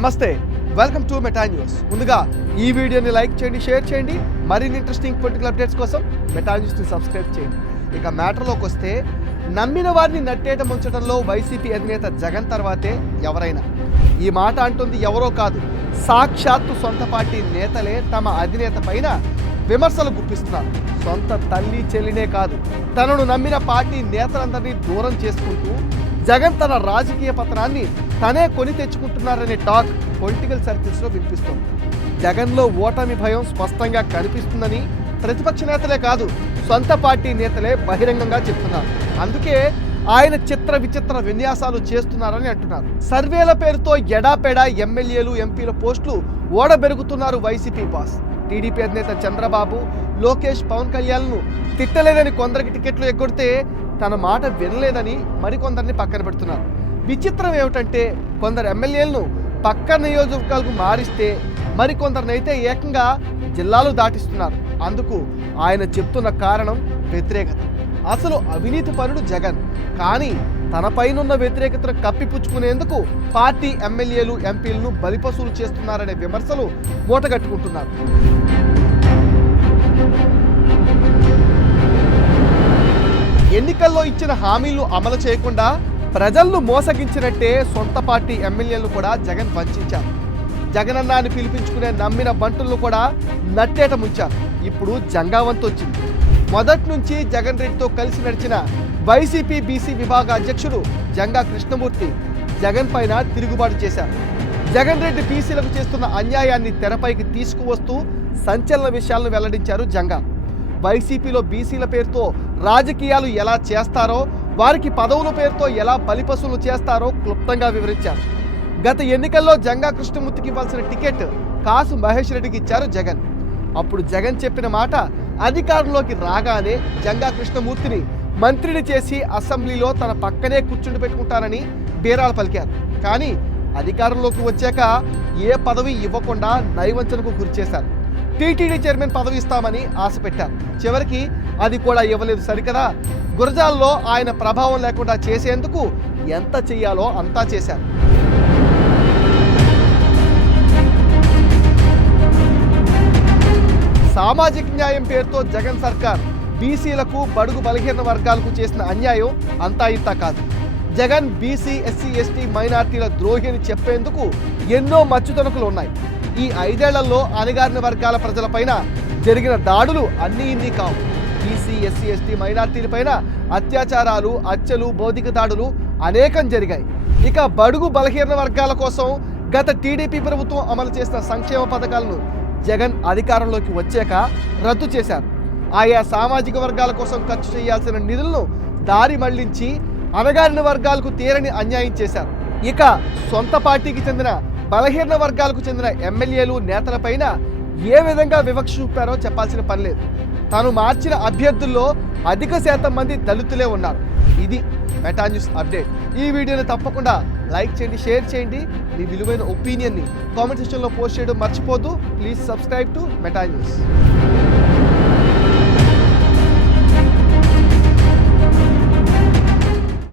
నమస్తే welcome to Meta news ముందుగా ఈ వీడియోని లైక్ చేయండి షేర్ చేయండి. మరిన్ని ఇంట్రెస్టింగ్ పొలిటికల్ అప్డేట్స్ కోసం మెటా న్యూస్ని సబ్స్క్రైబ్ చేయండి. ఇక మ్యాటర్లోకి వస్తే నమ్మిన వారిని నట్టేట ముంచడంలో వైసీపీ అధినేత జగన్ తర్వాతే ఎవరైనా. ఈ మాట అంటుంది ఎవరో కాదు సాక్షాత్తు సొంత పార్టీ నేతలే తమ అధినేత పైన విమర్శలు గుప్పిస్తున్నారు. సొంత తల్లి చెల్లినే కాదు తనను నమ్మిన పార్టీ నేతలందరినీ దూరం చేసుకుంటూ జగన్ తన రాజకీయ పతనాన్ని తనే కొని తెచ్చుకుంటున్నారనే టాక్ పొలిటికల్ సర్కిల్స్లో వినిపిస్తోంది. జగన్లో ఓటమి భయం స్పష్టంగా కనిపిస్తుందని ప్రతిపక్ష నేతలే కాదు సొంత పార్టీ నేతలే బహిరంగంగా చెప్తున్నారు. అందుకే ఆయన చిత్ర విచిత్ర విన్యాసాలు చేస్తున్నారని అంటున్నారు. సర్వేల పేరుతో ఎడాపెడా ఎమ్మెల్యేలు ఎంపీల పోస్టులు ఓడబెరుగుతున్నారు వైసీపీ బాస్. టీడీపీ అధినేత చంద్రబాబు లోకేష్ పవన్ కళ్యాణ్ను తిట్టలేదని కొందరికి టికెట్లు ఎగ్గొడితే తన మాట వినలేదని మరికొందరిని పక్కన పెడుతున్నారు. విచిత్రం ఏమిటంటే కొందరు ఎమ్మెల్యేలను పక్క నియోజకవర్గాలకు మారిస్తే మరికొందరినైతే ఏకంగా జిల్లాలు దాటిస్తున్నారు. అందుకు ఆయన చెప్తున్న కారణం వ్యతిరేకత. అసలు అవినీతి పరుడు జగన్. కానీ తనపైనున్న వ్యతిరేకతను కప్పిపుచ్చుకునేందుకు పార్టీ ఎమ్మెల్యేలు ఎంపీలను బలిపశువులు చేస్తున్నారనే విమర్శలు మూటగట్టుకుంటున్నారు. ఎన్నికల్లో ఇచ్చిన హామీలు అమలు చేయకుండా ప్రజలను మోసగించినట్టే సొంత పార్టీ ఎమ్మెల్యేలు కూడా జగన్ వంచారు. జగనన్న అని పిలిపించుకునే నమ్మిన బంటులను కూడా నట్టేట ముంచారు. ఇప్పుడు జంగావంతు వచ్చింది. మొదటి నుంచి జగన్ రెడ్డితో కలిసి నడిచిన వైసీపీ బీసీ విభాగ అధ్యక్షుడు జంగా కృష్ణమూర్తి జగన్ పైన తిరుగుబాటు చేశారు. జగన్ రెడ్డి బీసీలకు చేస్తున్న అన్యాయాన్ని తెరపైకి తీసుకువస్తూ సంచలన విషయాలను వెల్లడించారు జంగా. వైసీపీలో బీసీల పేరుతో రాజకీయాలు ఎలా చేస్తారో వారికి పదవుల పేరుతో ఎలా బలిపశువులు చేస్తారో క్లుప్తంగా వివరించారు. గత ఎన్నికల్లో జంగా కృష్ణమూర్తికి ఇవ్వాల్సిన టికెట్ కాసు మహేష్ రెడ్డికి ఇచ్చారు జగన్. అప్పుడు జగన్ చెప్పిన మాట అధికారంలోకి రాగానే జంగా కృష్ణమూర్తిని మంత్రిని చేసి అసెంబ్లీలో తన పక్కనే కూర్చుండి పెట్టుకుంటానని బీరాలు పలికారు. కానీ అధికారంలోకి వచ్చాక ఏ పదవి ఇవ్వకుండా నైవంచనకు గురిచేశారు. టీటీడీ చైర్మన్ పదవి ఇస్తామని ఆశ పెట్టారు. చివరికి అది కూడా ఇవ్వలేదు సరికదా? గురజాల్లో ఆయన ప్రభావం లేకుండా చేసేందుకు ఎంత చెయ్యాలో అంతా చేశారు. సామాజిక న్యాయం పేరుతో జగన్ సర్కార్ బీసీలకు బడుగు బలహీన వర్గాలకు చేసిన అన్యాయం అంతా ఇంత కాదు. జగన్ బీసీ ఎస్సీ ఎస్టీ మైనార్టీల ద్రోహిని చెప్పేందుకు ఎన్నో మచ్చుతనుకులు ఉన్నాయి. ఈ ఐదేళ్ళలో అణగారిన వర్గాల ప్రజలపైన జరిగిన దాడులు అన్నీ ఇన్ని కావు. బీసీ ఎస్సీ ఎస్టీ మైనార్టీలపైన అత్యాచారాలు హత్యలు భౌతిక దాడులు అనేకం జరిగాయి. ఇక బడుగు బలహీన వర్గాల కోసం గత టీడీపీ ప్రభుత్వం అమలు చేసిన సంక్షేమ పథకాలను జగన్ అధికారంలోకి వచ్చాక రద్దు చేశారు. ఆయా సామాజిక వర్గాల కోసం ఖర్చు చేయాల్సిన నిధులను దారి మళ్ళించి అణగారిన వర్గాలకు తీరని అన్యాయం చేశారు. ఇక సొంత పార్టీకి చెందిన బలహీన వర్గాలకు చెందిన ఎమ్మెల్యేలు నేతలపైన ఏ విధంగా వివక్ష చూపారో చెప్పాల్సిన పని లేదు. తాను మార్చిన అభ్యర్థుల్లో అధిక శాతం మంది దళితులే ఉన్నారు. ఇది మెటా న్యూస్ అప్డేట్. ఈ వీడియోని తప్పకుండా లైక్ చేయండి షేర్ చేయండి. మీ విలువైన ఒపీనియన్ని కామెంట్ సెక్షన్లో పోస్ట్ చేయడం మర్చిపోద్దు please subscribe to Meta news.